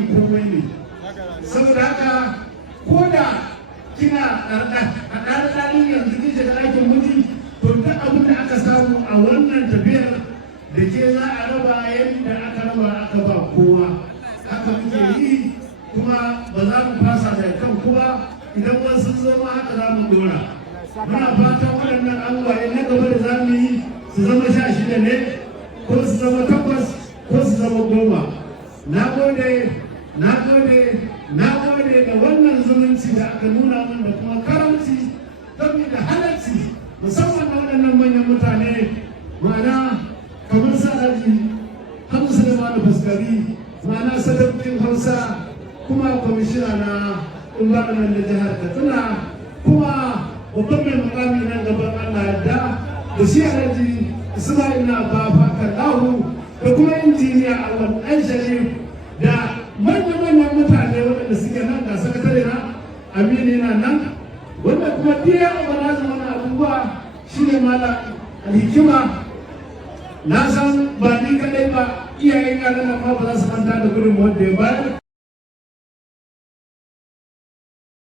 yin komai ne. Saboda haka ko da kina ɗarɗarin yanzu kin shiga ɗakin miji, to duk abin da aka samu a wannan tafiyar da ke za a raba yadda aka raba aka ba kowa. Haka muke yi kuma ba za mu fasa da kan kuma idan wasu zo ma haka za mu dora. Muna fatan waɗannan abubuwa na gaba da za mu yi su zama 16 ne ko su zama 8 ko su zama 10. Na gode da wannan zumunci da aka nuna min da kuma karamci da halarci musamman da waɗannan manyan mutane, ma'ana kamar sa Alhaji Hamza da Malam Faskari, ma'ana sadaukin Hausa kuma kwamishina na environment da jihar Katsina, kuma babban mai mukami nan gaban Allah yadda da shi Alhaji Ismail na Bafa Kallahu da kuma injiniya Awal ɗan Sharif da manyan mutane waɗanda suke nan ga sakatare na Aminu yana nan, wanda kuma diya organizing wani abubuwa shi ne Malam Alhikima. Na san ba ni kaɗai ba, iyayen yaran nan ma ba za su manta da gudun wanda ya bayar.